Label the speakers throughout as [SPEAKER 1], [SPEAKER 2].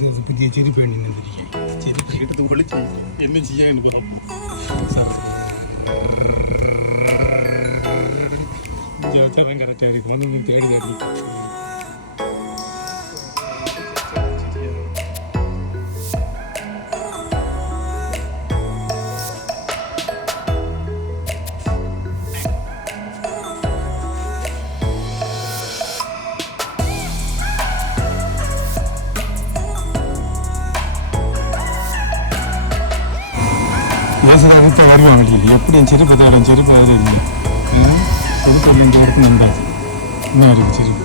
[SPEAKER 1] ചേച്ചി പെണ്ണിനെ ചേച്ചി എടുത്ത് വിളിച്ചു എന്നും ചെയ്യാൻ പറഞ്ഞു ചേച്ചറൻ കറക്റ്റായിരിക്കും അതൊന്നും തേടി തേടി. வாசல் அடுத்த வருவாங்க எப்படி செருப்பு தேடும் செருப்பு அதில் செருப்பு இல்லை நம்பாது இன்னும் இருக்குது செருப்பு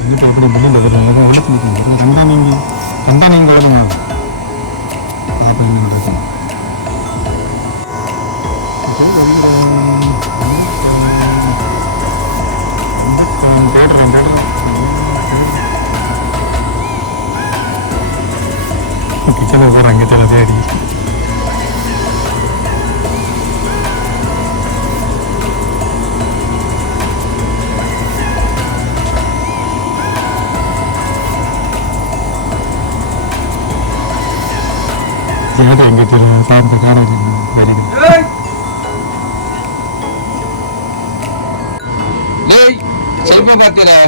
[SPEAKER 1] என்ன பார்க்குற பிள்ளைல வரும் அதான் விழுத்து நிற்கணும் ரெண்டா நீங்கள் ரெண்டா நீங்கள் வருமா அப்படின்னு இருக்கும் தேடுறேன் தேடுறேன் கிச்சனில் போகிறாங்க சில தேடி என்னடா எங்கே தெரியும் காலேஜ்
[SPEAKER 2] வரேன் செருப்பு பார்த்தீரா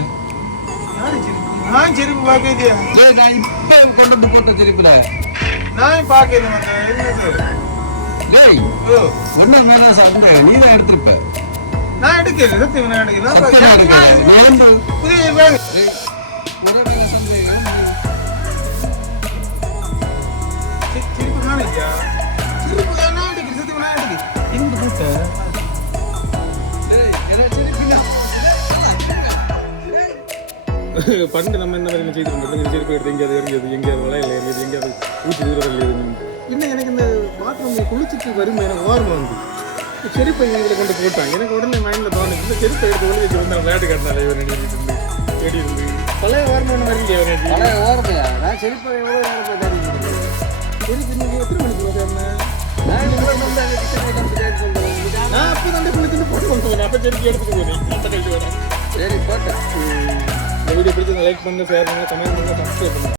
[SPEAKER 3] நான் செருப்பு பார்க்கலையா
[SPEAKER 2] நான் இப்போ கொண்டு போய் போட்ட செருப்புல
[SPEAKER 3] நான் பார்க்கல
[SPEAKER 2] ஒண்ணு மேல சாப்பிடுற நீ எடுத்திருப்ப.
[SPEAKER 3] நான் எடுக்கல புதிய ஐயா பண்டு
[SPEAKER 2] நம்ம என்ன
[SPEAKER 1] மாதிரி செய்து கொண்டு செருப்பு எடுத்து எங்கேயாவது எறிஞ்சது எங்கேயாவது வலையில் எறிஞ்சது எங்கேயாவது ஊற்றி தூரத்தில் எறிஞ்சது. இன்னும் எனக்கு இந்த பாத்ரூம் குளிச்சுட்டு வரும் எனக்கு ஓர்மை வந்து. செருப்பை எங்களை கொண்டு போட்டாங்க. எனக்கு உடனே மைண்டில் தோணுது இந்த செருப்பை எடுத்து ஒளி வச்சு வந்து விளையாட்டு காட்டினால இவன் எழுதிட்டு இருந்து எழுதி இருந்து. பழைய ஓர்மை மாதிரி
[SPEAKER 2] பழைய செருப்பை
[SPEAKER 1] எவ்வளோ
[SPEAKER 2] நான்
[SPEAKER 1] நான் அப்போ தான் போட்டு. அப்போ எடுத்துட்டு போனேன் அந்த கழிச்சு வரேன்
[SPEAKER 2] சரி போட்டேன்
[SPEAKER 1] இந்த வீடியோ பிடிச்சி லைக் பண்ணுங்க ஷேர் பண்ணுங்க கமெண்ட் பண்ணுங்க சப்ஸ்கிரைப் பண்ணுங்க.